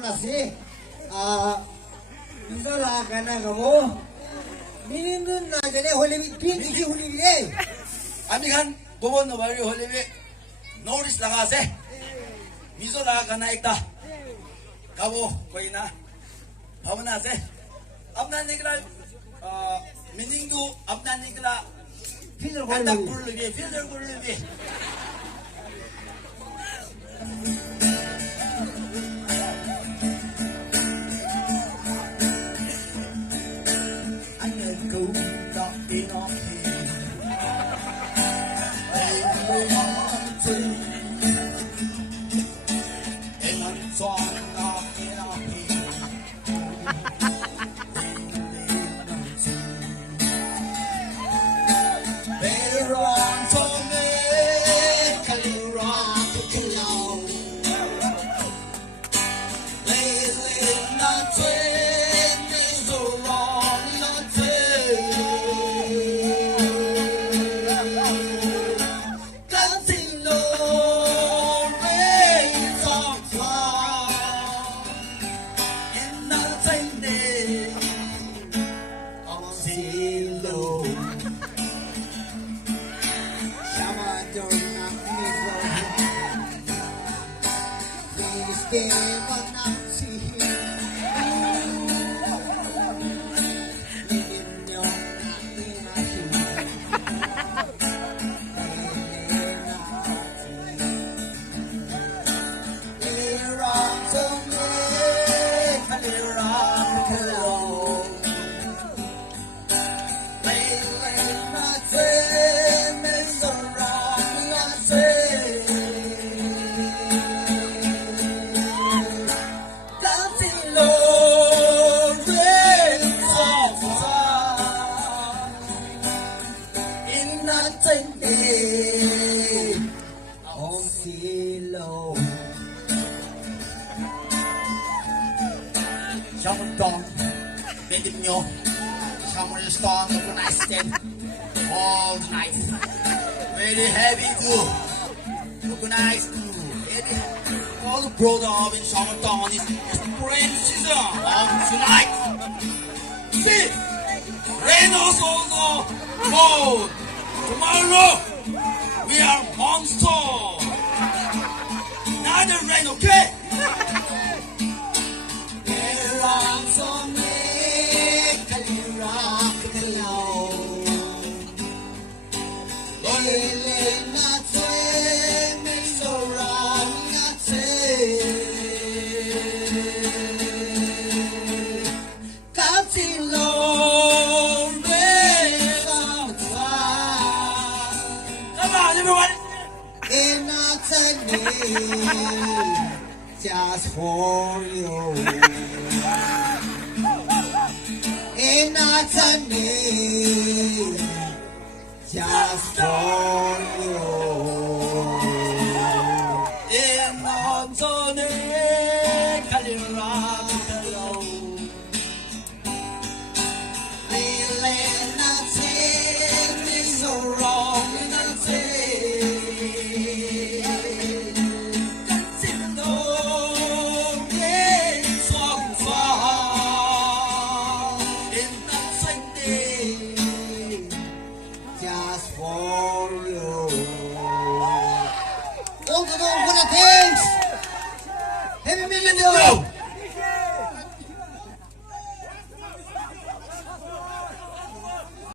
na si Misola ka na kamu Minindun na gani Hollywood Pinky Hollywood Amihan Bobon no bari Hollywood Notice lagase Misola ka na ikta Kabo koy na Hamna se Apna nikla Meaning to apna nikla Filter Kanda Hollywood kurlubi Filter kurlubi Shamator ng Negro Please give on Shamator, native nyo. Shamator storm organized all night. Very heavy too. Organized too. All the program in Shamator is spring season tonight. See, rain also cold. Tomorrow we are monster. Not the rain, okay? Just for you, and not a name, just for you.